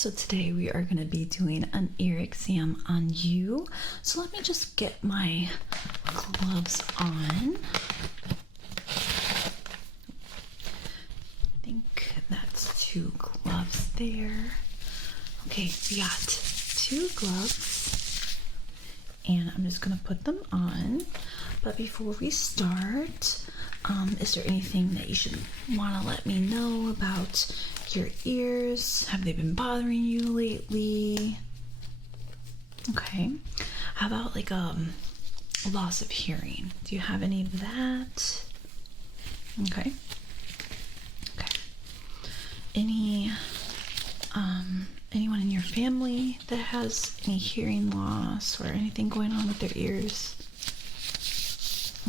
So today we are going to be doing an ear exam on you. So let me just get my gloves on. I think that's 2 gloves there. Okay, we got 2 gloves and I'm just going to put them on. But before we start, is there anything that you should want to let me know about your ears? Have they been bothering you lately? Okay. How about like loss of hearing? Do you have any of that? Okay. Okay. Anyone in your family that has any hearing loss or anything going on with their ears?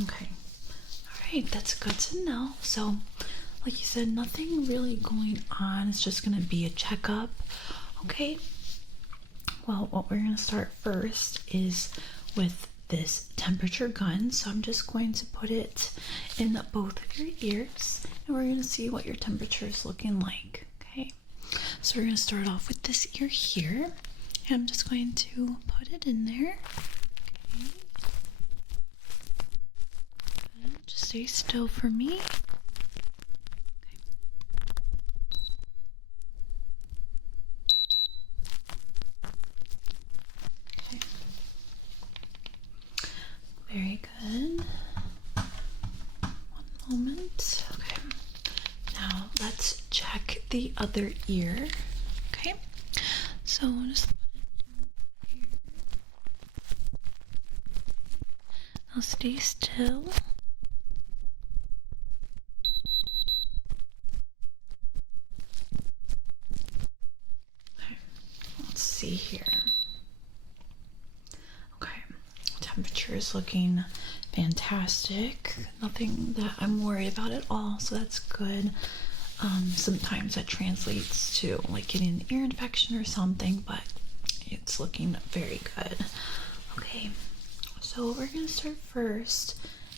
Okay. All right, that's good to know. So, like you said, nothing really going on. It's just going to be a checkup. Okay. Well, what we're going to start first is with this temperature gun. So I'm just going to put it in both of your ears and we're going to see what your temperature is looking like. Okay. So we're going to start off with this ear here. And I'm just going to put it in there. Okay. Just stay still for me. Okay. Very good. One moment. Okay. Now let's check the other ear. Okay. So just put it in here. Now stay still. Okay. Let's see here. Okay. Temperature is looking fantastic. Nothing that I'm worried about at all, so that's good. Sometimes that translates to like getting an ear infection or something, but it's looking very good. Okay, so what we're going to start first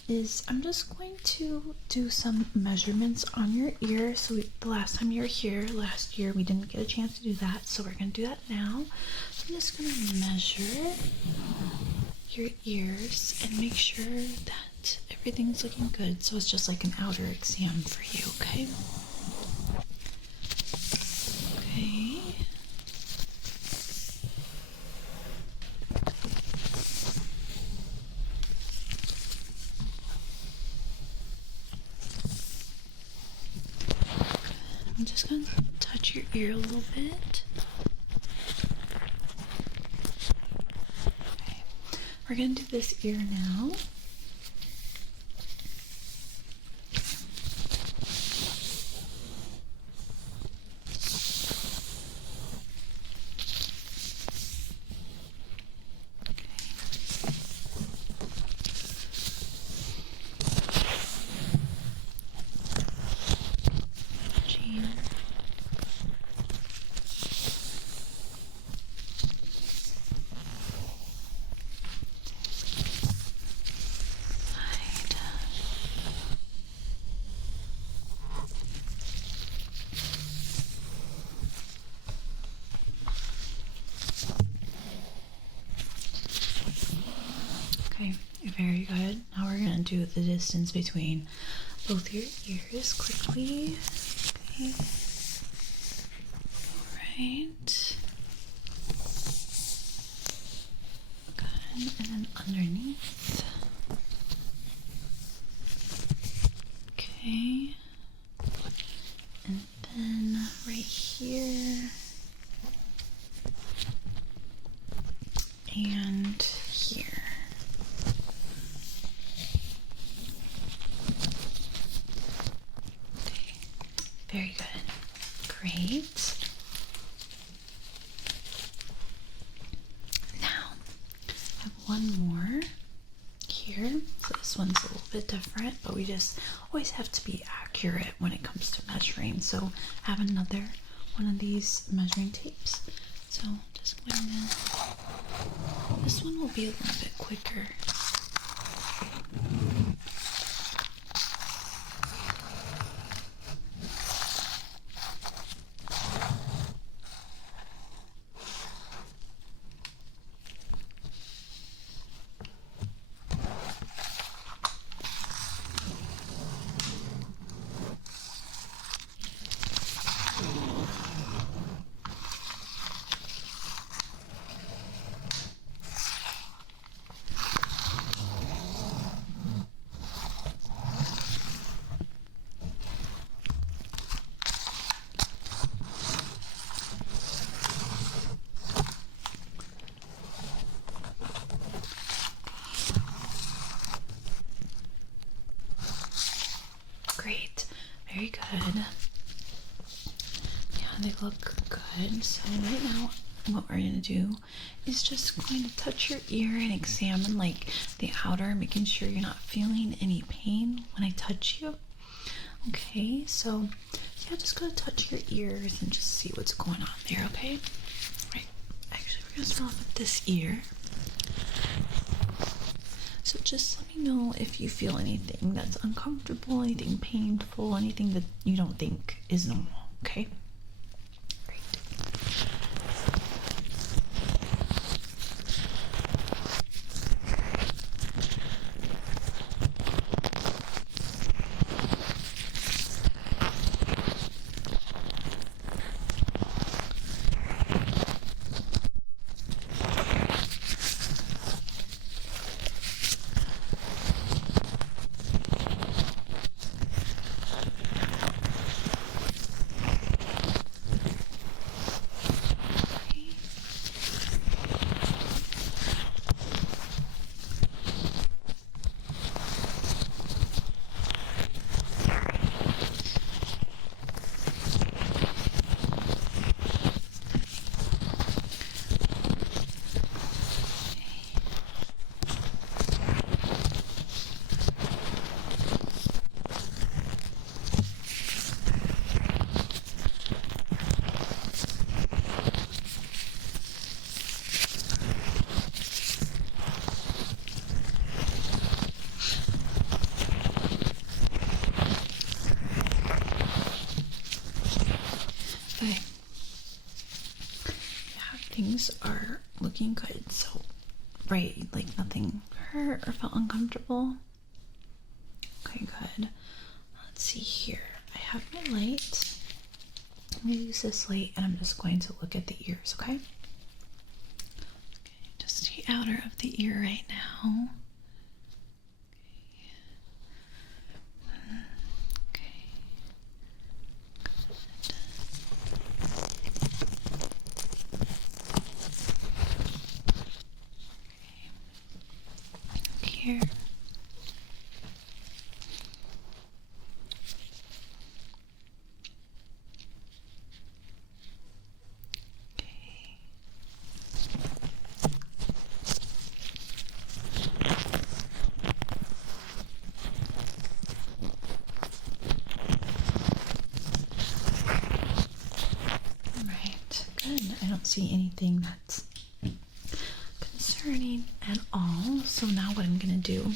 is I'm just going to do some measurements on your ear. So the last time you were here, last year, we didn't get a chance to do that, so we're going to do that now. So I'm just going to measure your ears and make sure that everything's looking good. So it's just like an outer exam for you, okay? Okay. I'm just going to touch your ear a little bit. Okay. We're going to do this ear now. Okay, very good. Now we're going to do the distance between both your ears quickly. Okay. Alright. Good. And then underneath. Okay. And then right here. And here. Okay, very good. Great. Now, I have one more here. So this one's a little bit different, but we just always have to be accurate when it comes to measuring. So I have another one of these measuring tapes. So just going to, this one will be a little bit quicker. look good. So right now, what we're gonna do is just going to touch your ear and examine like the outer, making sure you're not feeling any pain when I touch you. Okay, so yeah, just gonna touch your ears and just see what's going on there, okay? Right, actually we're gonna start off with this ear. So just let me know if you feel anything that's uncomfortable, anything painful, anything that you don't think is normal, okay? Great. Okay. Yeah, things are looking good. So, right, like nothing hurt or felt uncomfortable. Okay, good. Let's see here. I have my light. I'm going to use this light and I'm just going to look at the ears, okay? Okay, just the outer of the ear right now. Okay. Good. Here. I don't see anything that's concerning at all. So now what I'm gonna do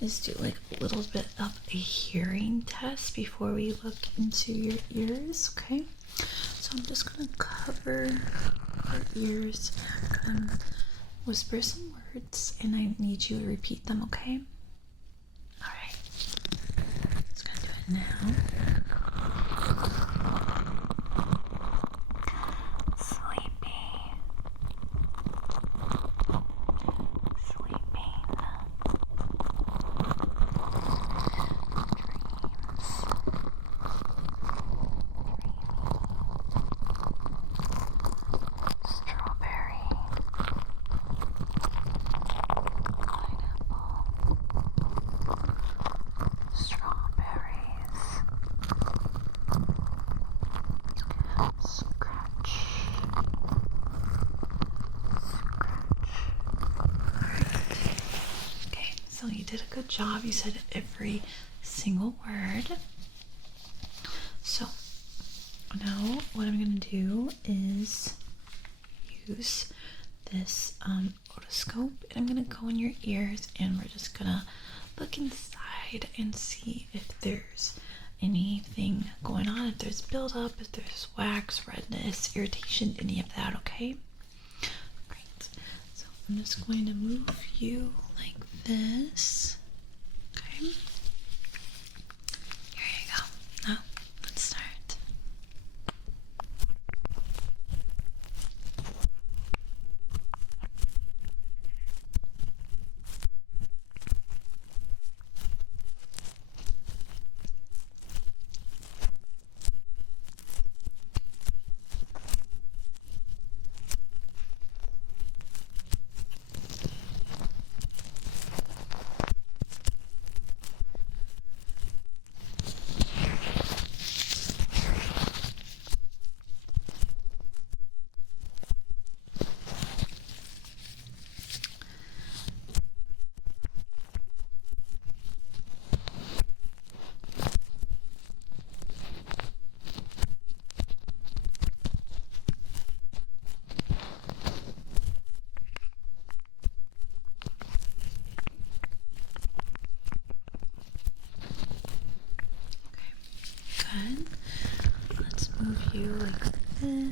is do like a little bit of a hearing test before we look into your ears, okay? So I'm just gonna cover your ears and whisper some words, and I need you to repeat them, okay? Alright. Just gonna do it now. So you did a good job. You said every single word. So now what I'm going to do is use this otoscope, and I'm going to go in your ears, and we're just going to look inside and see if there's anything going on, if there's buildup, if there's wax, redness, irritation, any of that, okay? Great. So I'm just going to move you like this. Okay. Here you go. Now, let's start.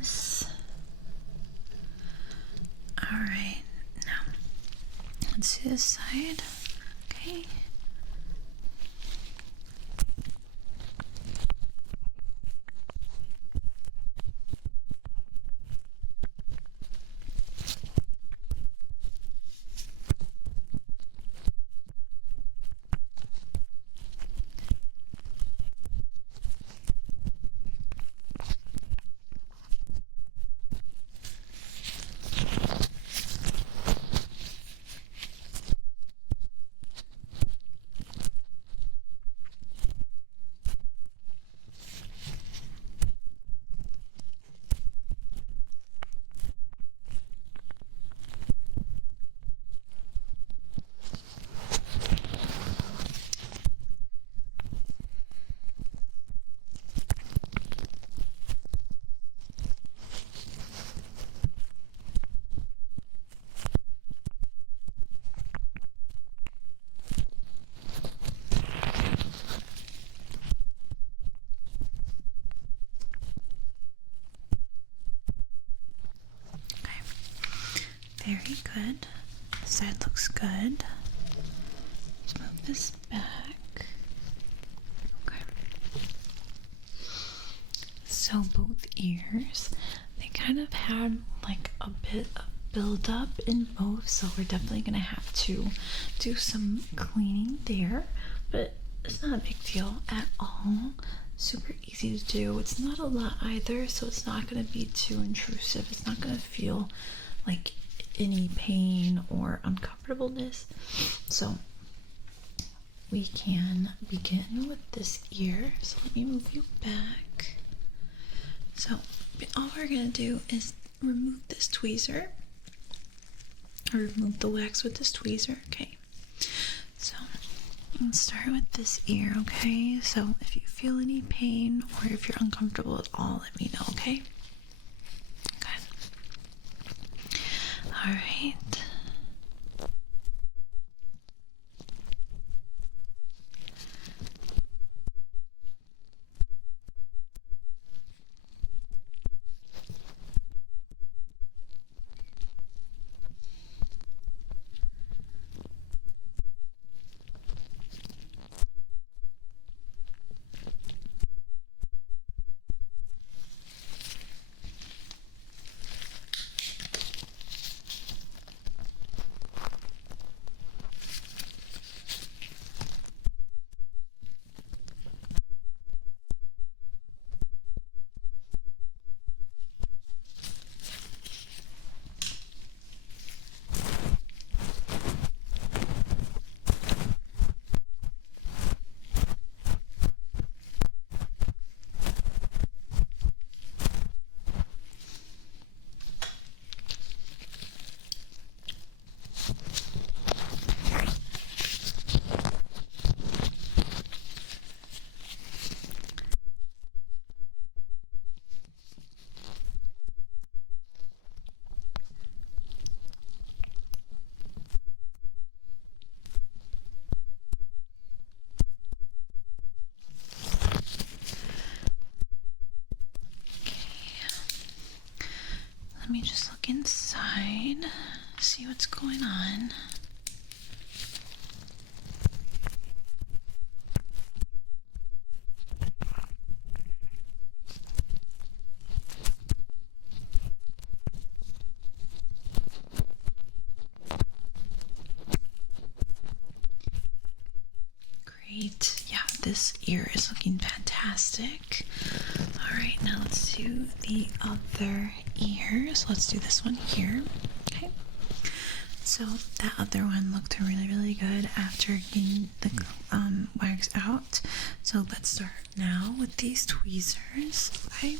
this. Alright, now let's do this side. Okay. Very good. This side looks good. Let's move this back. Okay. So both ears, they kind of had like a bit of buildup in both, so we're definitely gonna have to do some cleaning there, but it's not a big deal at all. Super easy to do. It's not a lot either, so it's not gonna be too intrusive. It's not gonna feel like any pain or uncomfortableness. So we can begin with this ear. So let me move you back. So all we're gonna do is remove this tweezer, or remove the wax with this tweezer. Okay, so let's start with this ear. Okay, so if you feel any pain or if you're uncomfortable at all, let me know. Okay. All right. Let me just look inside, see what's going on. Great. Yeah, this ear is looking fantastic. All right, now let's do the other ear. So let's do this one here. Okay. So that other one looked really, really good after getting the wax out. So let's start now with these tweezers. Okay.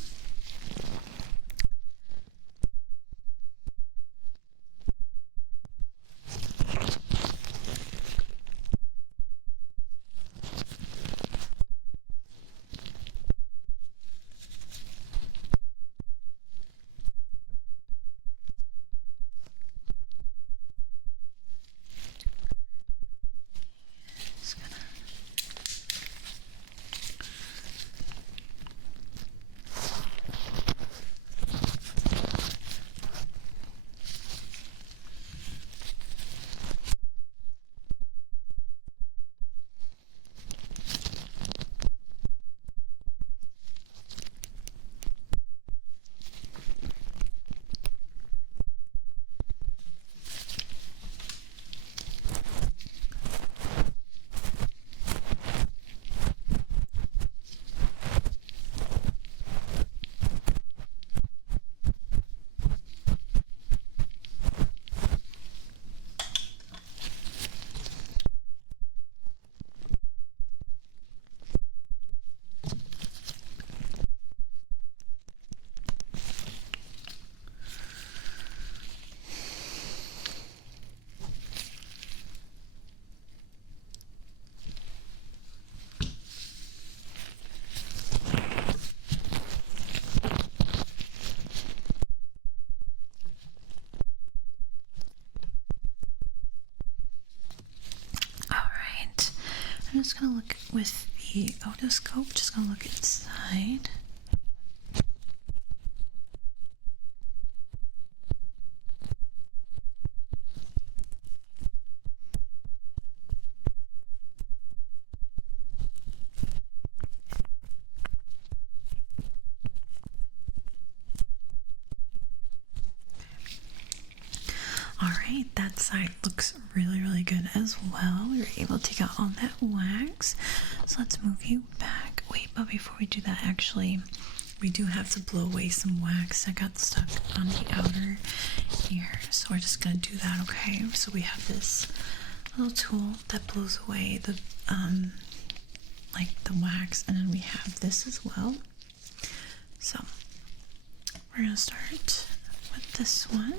just gonna look with the otoscope, just gonna look inside. Alright, that side looks really good as well. You're able to take out all that wax. So let's move you back. Wait, but before we do that, actually, we do have to blow away some wax that got stuck on the outer ear. So we're just gonna do that, okay? So we have this little tool that blows away the like the wax, and then we have this as well. So we're gonna start with this one.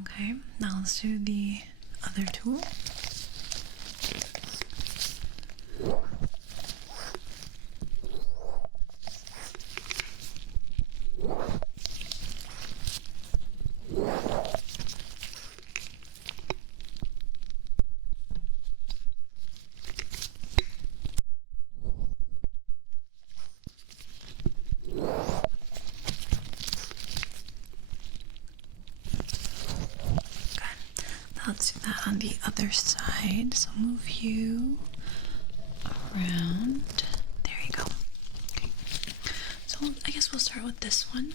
Okay, now let's do the other tool. Let's do that on the other side. So move you around. There you go. Okay. So I guess we'll start with this one.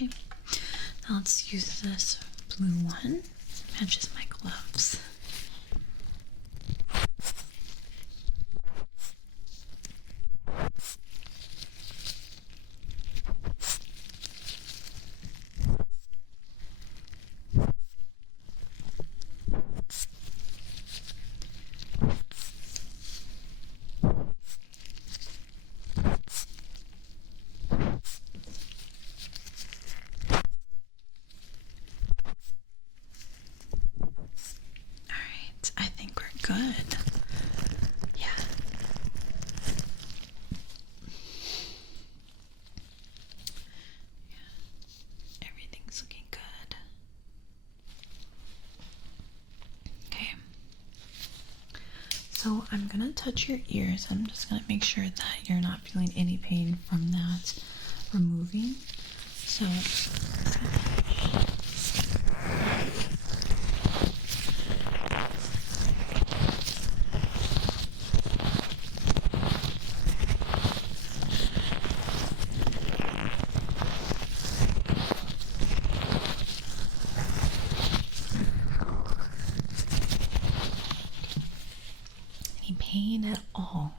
Okay, now let's use this blue one. Matches my gloves. Good. Yeah. Everything's looking good. Okay. So I'm gonna touch your ears. I'm just gonna make sure that you're not feeling any pain from that removing. So pain at all?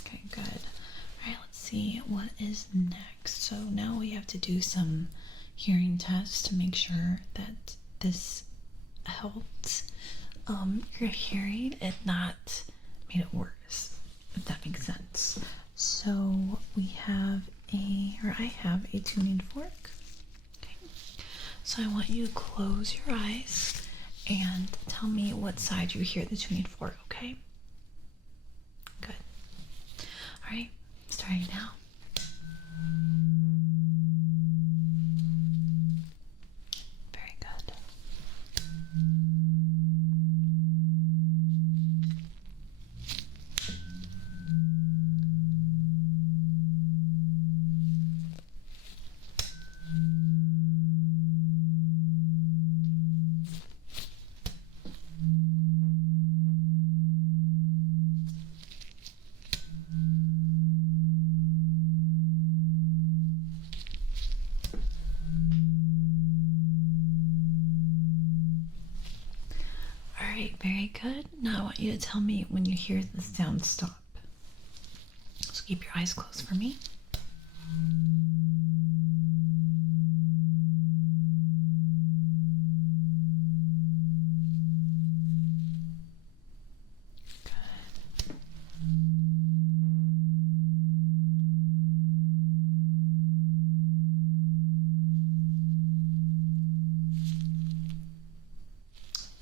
Okay, good. Alright, let's see what is next. So now we have to do some hearing tests to make sure that this helped your hearing and not made it worse, if that makes sense. So I have a tuning fork. Okay. So I want you to close your eyes and tell me what side you hear the tuning fork, okay? Good. Alright, starting now. Very good. Very good. Now I want you to tell me when you hear the sound stop. So keep your eyes closed for me.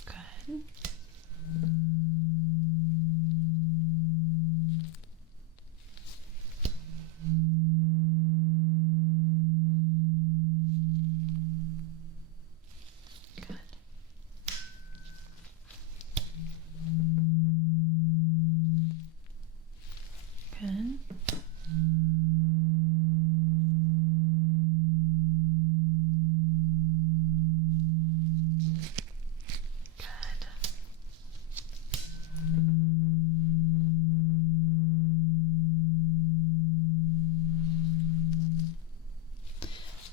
Good. Good. Good. Good.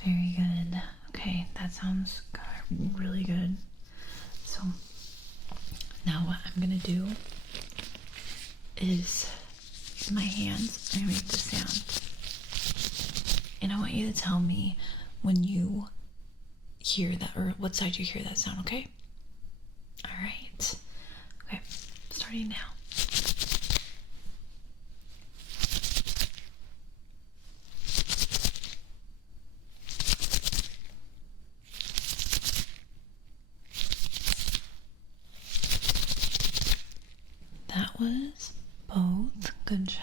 Very good. Okay, that sounds really good. So now what I'm gonna do is my hands are gonna make the sound. And I want you to tell me when you hear that, or what side you hear that sound, okay? Alright. Okay, starting now. That was both. Good job.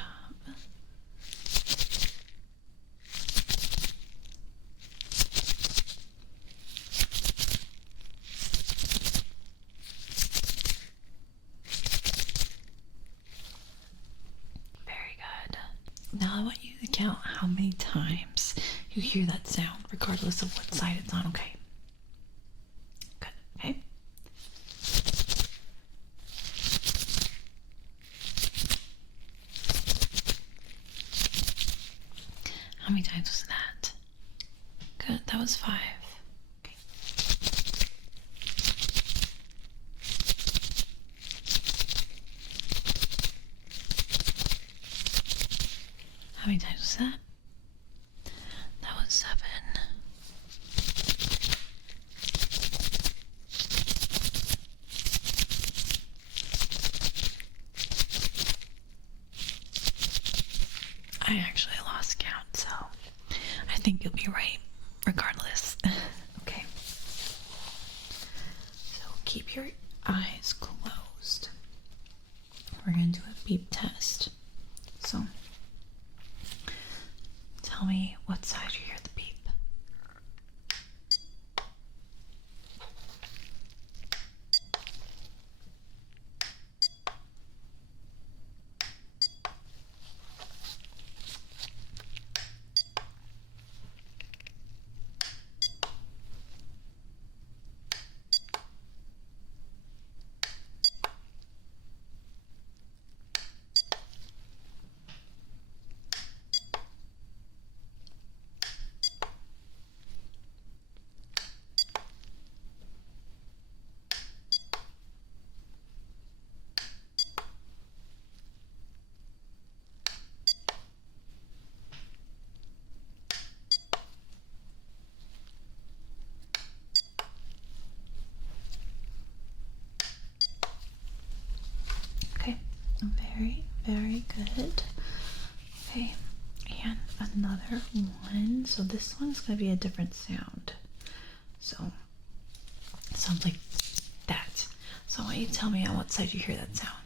Very good. Now I want you to count how many times you hear that sound, regardless of what side it's on, okay? Good, okay? How many times was that? Good, that was 5. Okay. How many times was that? That was 7. I actually lost count, so I think you'll be right regardless. Okay. So keep your eyes closed. We're going to do a beep test. So tell me what side you hear the beep. Okay, very, very good. Okay, and another one. So this one's going to be a different sound. So it sounds like that. So I want you to tell me on what side you hear that sound.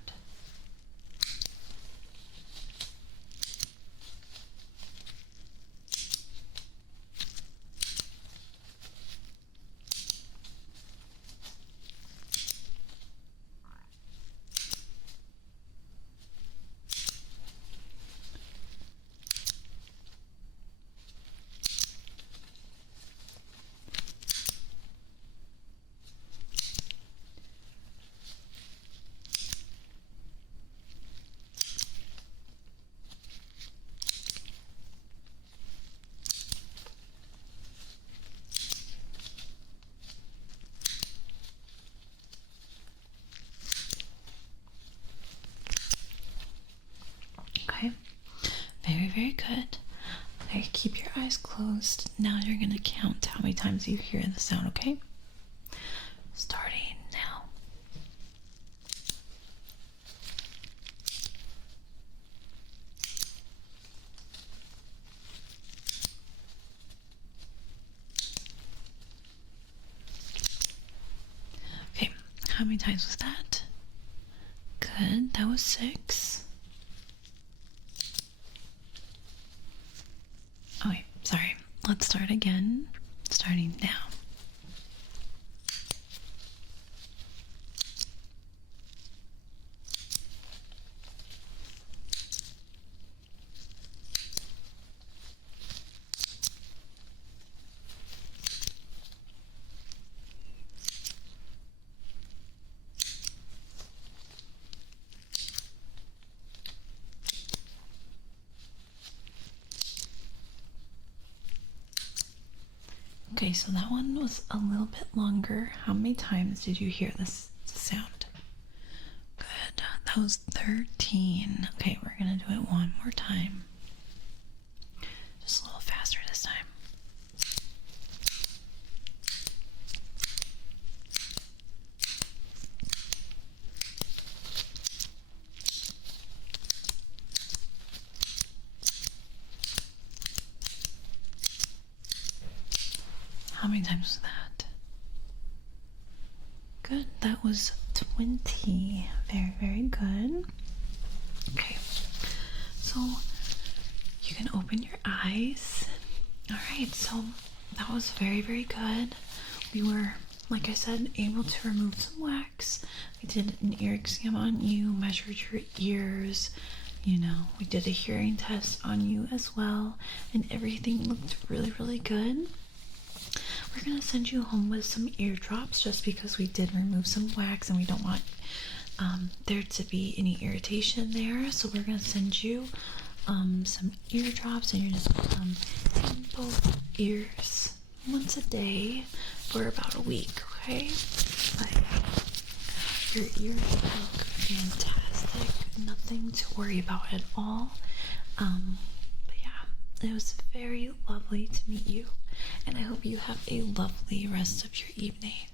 very good. Okay, keep your eyes closed. Now you're gonna count how many times you hear the sound, okay? Starting now. Okay, how many times was that? Good, that was 6. Oh wait, sorry. Let's start again. Starting now. Okay, so that one was a little bit longer. How many times did you hear this sound? Good. That was 13. Okay, we're gonna do it one more time. Just a little faster this time. How many times was that? Good. That was 20. Very, very good. Okay. So you can open your eyes. All right. So that was very, very good. We were, like I said, able to remove some wax. We did an ear exam on you, measured your ears. You know, we did a hearing test on you as well, and everything looked really, really good. We're gonna send you home with some eardrops just because we did remove some wax and we don't want there to be any irritation there. So we're gonna send you some eardrops, and you're just in both ears once a day for about a week, okay? But your ears look fantastic. Nothing to worry about at all. But yeah, it was very lovely to meet you, and I hope you have a lovely rest of your evening.